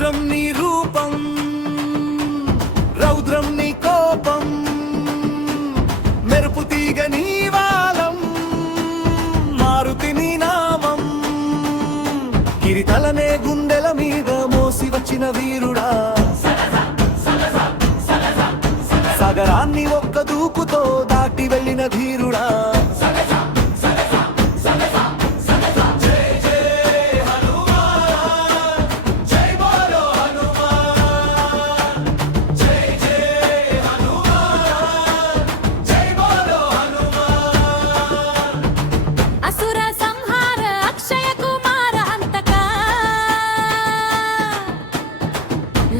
మంత్రం నీ రూపం, రౌద్రం నీ కోపం, మెరుపు తీగ నీ వాలం, మారుతి నీ నామం. గిరితలనే గుండెల మీద మోసి వచ్చిన వీరుడా, సాగరాన్ని ఒక్క దూకుతో దాటి వెళ్ళిన ధీరుడా.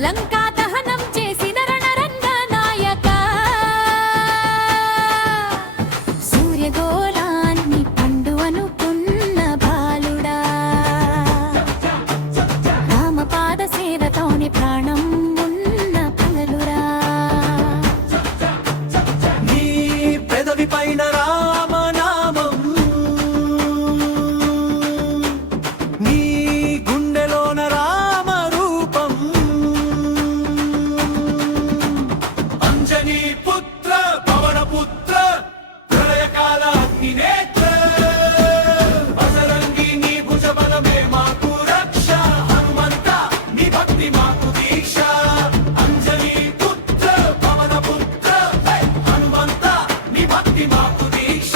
లంకా దహనం చేసిన రణరంగ నాయక, సూర్యగోళాన్ని పండు అనుకున్న బాలుడా, రామపాద సేవతోని ప్రాణం ఉన్న పగలురా. నీ పెదవి పైన రామనామం, నీ గుండెలోన రామ రూపం. అంజనీ పుత్ర పవన పుత్ర ప్రళయకాల అగ్ని నేత్ర, బజరంగి నీ భుజ బలమే మాకు రక్ష, హనుమంత నీ భక్తి మాకు దీక్ష. అంజనీ పుత్ర పవన పుత్ర హనుమంత నీ భక్తి మాకు దీక్ష.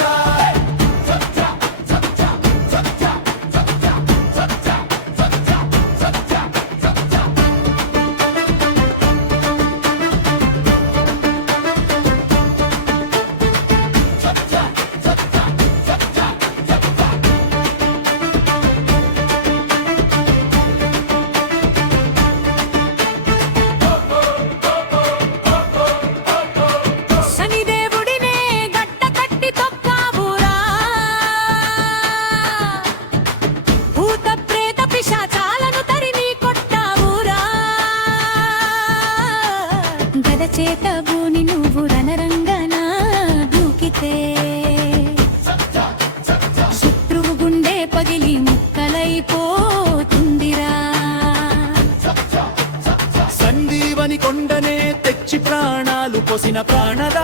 శనిదేవుడినే గట్ట కట్టి తొక్కావురా, భూత ప్రేత పిశాచాలను తరిమి కొట్టావురా. గద చేత భూని నువ్వు రణరంగన దూకితే, శత్రువు గుండె పగిలి ముక్కలైపోతుందిరా. సందీవని కొండనే తెచ్చి ప్రాణాలు పోసిన ప్రాణదా